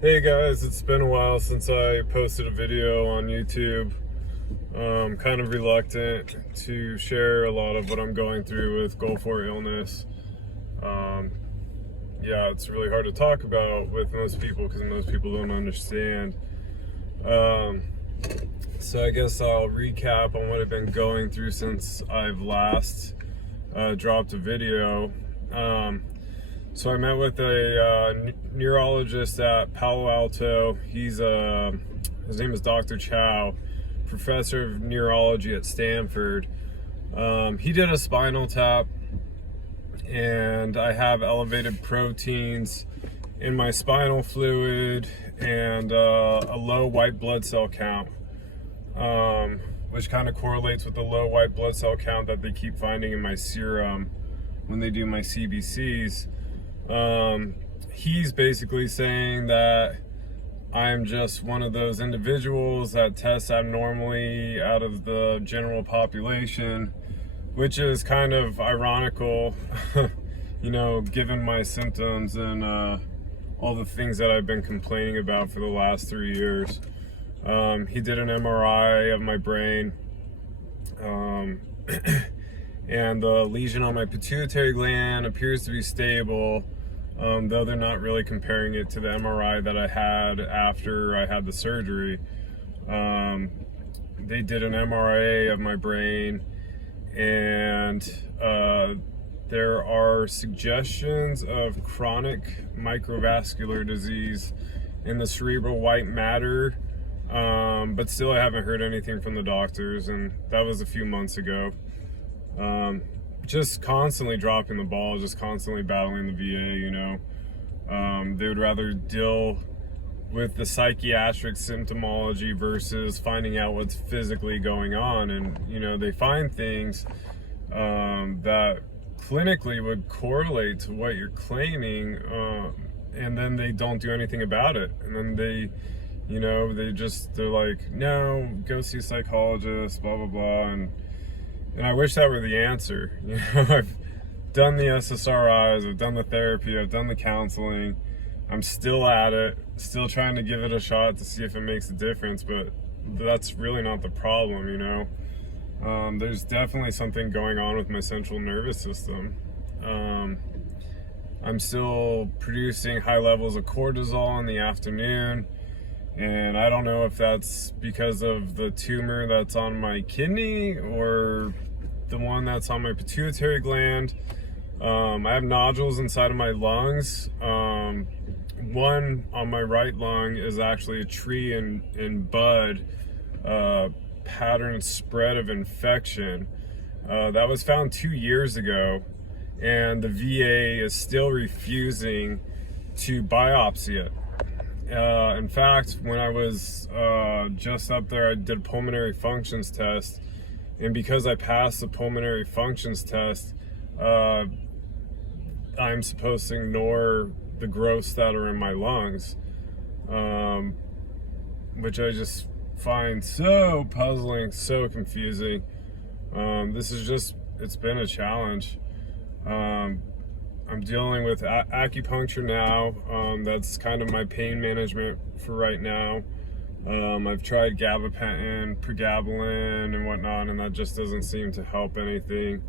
Hey guys, it's been a while since I posted a video on YouTube. Kind of reluctant to share a lot of what I'm going through with Gulf War illness. Um, yeah, it's really hard to talk about with most people because most people don't understand. Um, so I guess I'll recap on what I've been going through since I've last dropped a video. So I met with a neurologist at Palo Alto. His name is Dr. Chow, professor of neurology at Stanford. He did a spinal tap, and I have elevated proteins in my spinal fluid and a low white blood cell count, which kind of correlates with the low white blood cell count that they keep finding in my serum when they do my CBCs. He's basically saying that I'm just one of those individuals that tests abnormally out of the general population, which is kind of ironical, given my symptoms and all the things that I've been complaining about for the last 3 years. He did an MRI of my brain, and the lesion on my pituitary gland appears to be stable. Though they're not really comparing it to the MRI that I had after I had the surgery. They did an MRI of my brain, and there are suggestions of chronic microvascular disease in the cerebral white matter, but still I haven't heard anything from the doctors, and that was a few months ago. Just constantly dropping the ball, just constantly battling the VA, They would rather deal with the psychiatric symptomology versus finding out what's physically going on. And, they find things that clinically would correlate to what you're claiming, and then they don't do anything about it. And then they're like, no, go see a psychologist, blah, blah, blah. And I wish that were the answer. I've done the SSRIs, I've done the therapy, I've done the counseling. I'm still at it, still trying to give it a shot to see if it makes a difference, but that's really not the problem, There's definitely something going on with my central nervous system. I'm still producing high levels of cortisol in the afternoon. And I don't know if that's because of the tumor that's on my kidney or the one that's on my pituitary gland. I have nodules inside of my lungs. One on my right lung is actually a tree and bud pattern spread of infection. That was found 2 years ago, and the VA is still refusing to biopsy it. In fact, when I was just up there, I did a pulmonary functions test, and because I passed the pulmonary functions test, I'm supposed to ignore the growths that are in my lungs, which I just find so puzzling, so confusing. It's been a challenge. I'm dealing with acupuncture now. That's kind of my pain management for right now. I've tried gabapentin, pregabalin, and whatnot, and that just doesn't seem to help anything.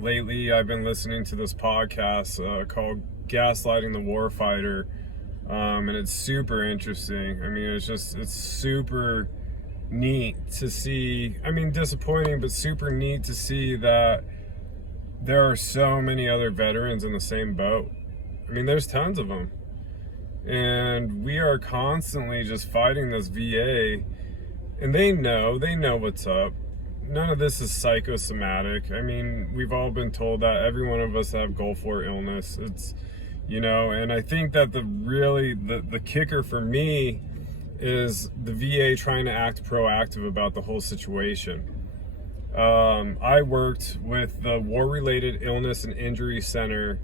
Lately, I've been listening to this podcast called Gaslighting the Warfighter, and it's super interesting. I mean, it's super neat to see. I mean, disappointing, but super neat to see that there are so many other veterans in the same boat. I mean, there's tons of them. And we are constantly just fighting this VA, and they know what's up. None of this is psychosomatic. I mean, we've all been told that, every one of us have Gulf War illness. It's, and I think that the kicker for me is the VA trying to act proactive about the whole situation. I worked with the War-Related Illness and Injury Center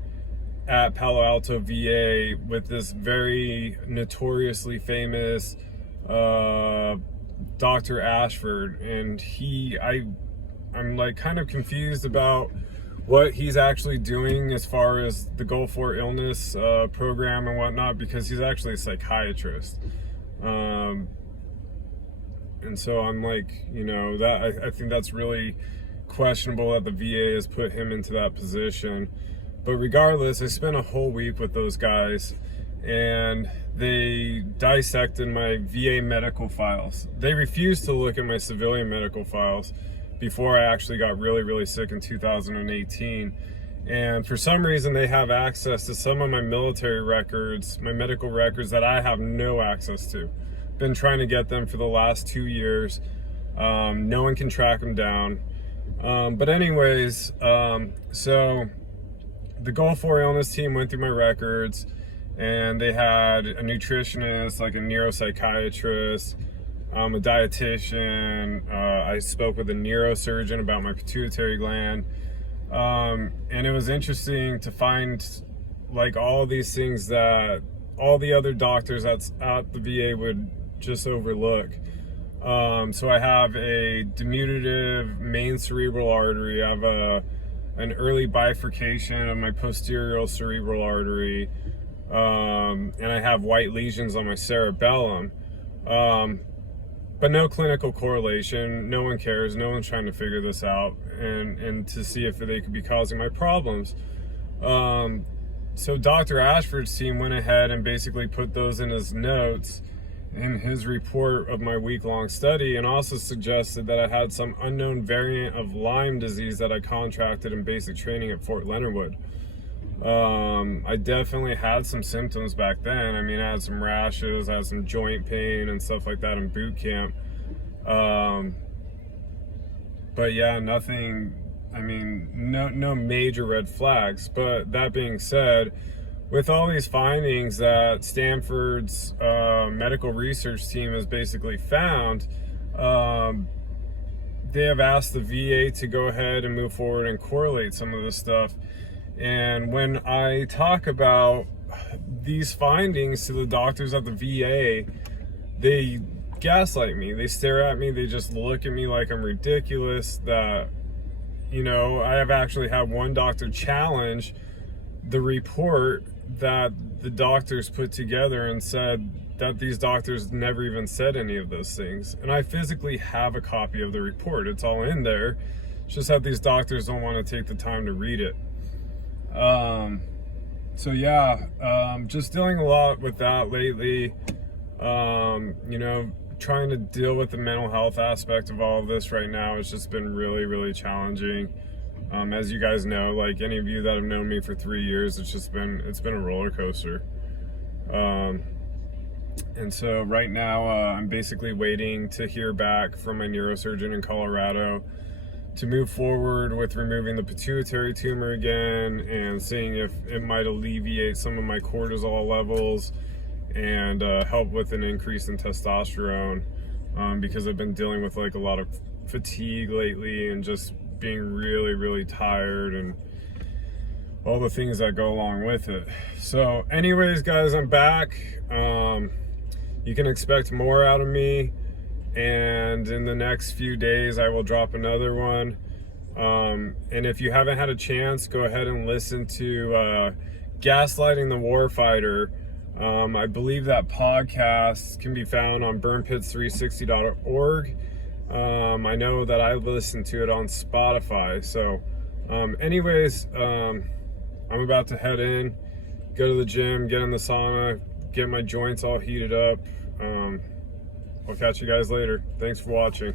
at Palo Alto VA with this very notoriously famous Dr. Ashford, and I'm like kind of confused about what he's actually doing as far as the Goal for Illness program and whatnot, because he's actually a psychiatrist. And so I'm like, you know, that I think that's really questionable that the VA has put him into that position. But regardless, I spent a whole week with those guys, and they dissected my VA medical files. They refused to look at my civilian medical files before I actually got really, really sick in 2018. And for some reason, they have access to some of my military records, my medical records, that I have no access to. Been trying to get them for the last 2 years. No one can track them down. But anyways, so the Goal for Illness team went through my records, and they had a nutritionist, like a neuropsychiatrist, a dietitian. I spoke with a neurosurgeon about my pituitary gland. And it was interesting to find like all these things that all the other doctors at the VA would just overlook. So I have a diminutive main cerebral artery. I have an early bifurcation of my posterior cerebral artery. And I have white lesions on my cerebellum. But no clinical correlation. No one cares. No one's trying to figure this out and to see if they could be causing my problems. So Dr. Ashford's team went ahead and basically put those in his notes in his report of my week-long study, and also suggested that I had some unknown variant of Lyme disease that I contracted in basic training at Fort Leonard Wood. I definitely had some symptoms back then. I mean, I had some rashes, I had some joint pain and stuff like that in boot camp. But yeah, nothing, I mean, no major red flags. But that being said, with all these findings that Stanford's medical research team has basically found, they have asked the VA to go ahead and move forward and correlate some of this stuff. And when I talk about these findings to the doctors at the VA, they gaslight me. They stare at me. They just look at me like I'm ridiculous. That, you know, I have actually had one doctor challenge the report that the doctors put together and said that these doctors never even said any of those things. And I physically have a copy of the report. It's all in there. It's just that these doctors don't want to take the time to read it. So yeah, just dealing a lot with that lately. You know, trying to deal with the mental health aspect of all of this right now has just been really, really challenging. As you guys know, like any of you that have known me for 3 years, it's been a roller coaster. And so right now, I'm basically waiting to hear back from my neurosurgeon in Colorado to move forward with removing the pituitary tumor again and seeing if it might alleviate some of my cortisol levels and help with an increase in testosterone, because I've been dealing with like a lot of fatigue lately and just being really, really tired and all the things that go along with it. So anyways, guys, I'm back. You can expect more out of me, and in the next few days I will drop another one. And if you haven't had a chance, go ahead and listen to Gaslighting the Warfighter. I believe that podcast can be found on burnpits360.org. I know that I listened to it on Spotify. So anyways, I'm about to head in, go to the gym, get in the sauna, get my joints all heated up. I'll catch you guys later. Thanks for watching.